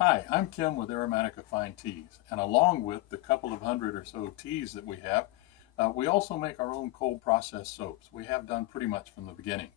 Hi, I'm Kim with Aromatica Fine Teas, and along with the couple of hundred or so teas that we have, we also make our own cold process soaps. We have done pretty much from the beginning.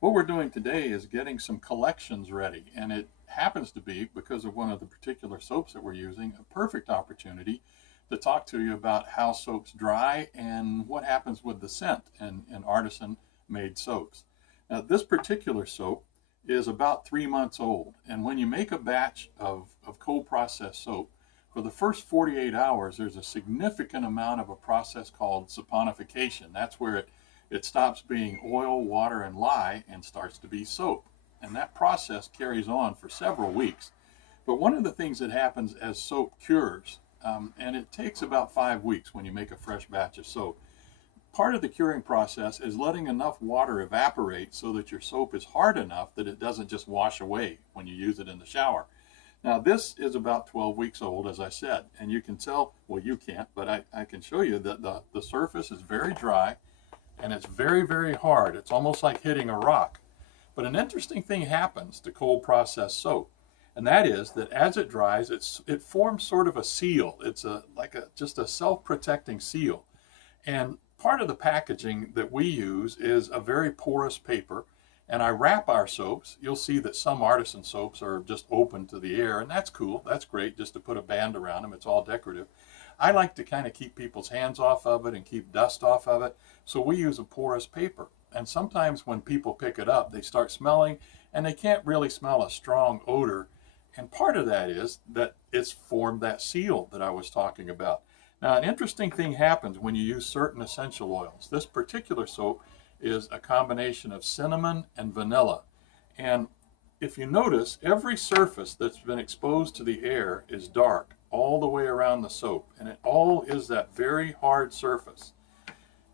What we're doing today is getting some collections ready, and it happens to be, because of one of the particular soaps that we're using, a perfect opportunity to talk to you about how soaps dry and what happens with the scent in artisan-made soaps. Now, this particular soap is about 3 months old. And when you make a batch of cold processed soap, for the first 48 hours, there's a significant amount of a process called saponification. That's where it stops being oil, water, and lye and starts to be soap. And that process carries on for several weeks. But one of the things that happens as soap cures, and it takes about 5 weeks when you make a fresh batch of soap, part of the curing process is letting enough water evaporate so that your soap is hard enough that it doesn't just wash away when you use it in the shower. Now, this is about 12 weeks old, as I said, and you can tell, well, you can't, but I can show you that the surface is very dry and it's very, very hard. It's almost like hitting a rock. But an interesting thing happens to cold processed soap, and that is that as it dries, it forms sort of a seal. It's just a self-protecting seal. And part of the packaging that we use is a very porous paper, and I wrap our soaps. You'll see that some artisan soaps are just open to the air, and that's cool. That's great, just to put a band around them. It's all decorative. I like to kind of keep people's hands off of it and keep dust off of it, so we use a porous paper. And sometimes when people pick it up, they start smelling, and they can't really smell a strong odor. And part of that is that it's formed that seal that I was talking about. Now, an interesting thing happens when you use certain essential oils. This particular soap is a combination of cinnamon and vanilla. And if you notice, every surface that's been exposed to the air is dark all the way around the soap. And it all is that very hard surface.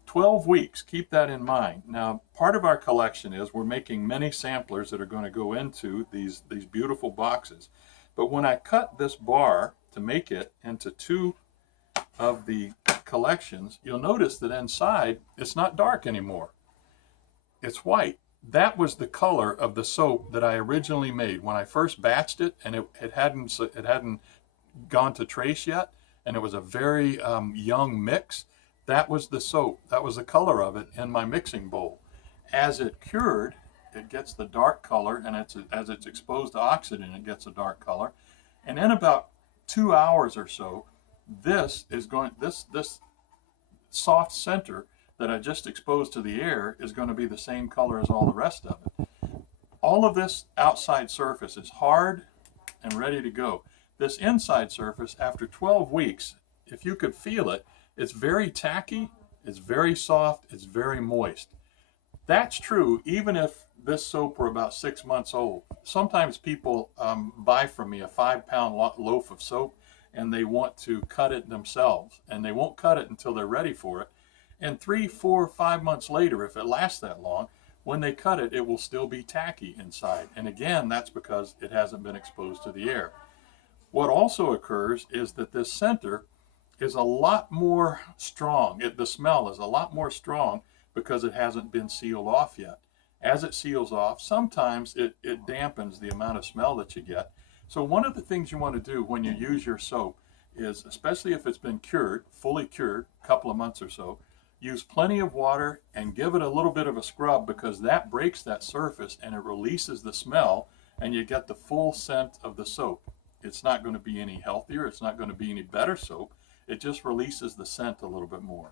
12 weeks, keep that in mind. Now, part of our collection is we're making many samplers that are going to go into these beautiful boxes. But when I cut this bar to make it into two of the collections, you'll notice that inside it's not dark anymore. It's white. That was the color of the soap that I originally made when I first batched it, and it hadn't gone to trace yet, and it was a very young mix. That was the soap. That was the color of it in my mixing bowl. As it cured, it gets the dark color, and as it's exposed to oxygen, it gets a dark color. And in about 2 hours or so, this soft center that I just exposed to the air is going to be the same color as all the rest of it. All of this outside surface is hard and ready to go. This inside surface, after 12 weeks, if you could feel it, it's very tacky, it's very soft, it's very moist. That's true even if this soap were about 6 months old. Sometimes people buy from me a 5-pound loaf of soap, and they want to cut it themselves, and they won't cut it until they're ready for it. And 3, 4, 5 months later, if it lasts that long, when they cut it, it will still be tacky inside. And again, that's because it hasn't been exposed to the air. What also occurs is that this center is a lot more strong. The smell is a lot more strong because it hasn't been sealed off yet. As it seals off, sometimes it dampens the amount of smell that you get. So one of the things you want to do when you use your soap is, especially if it's been cured, fully cured, a couple of months or so, use plenty of water and give it a little bit of a scrub, because that breaks that surface and it releases the smell, and you get the full scent of the soap. It's not going to be any healthier, it's not going to be any better soap, it just releases the scent a little bit more.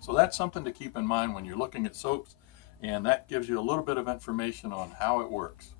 So that's something to keep in mind when you're looking at soaps, and that gives you a little bit of information on how it works.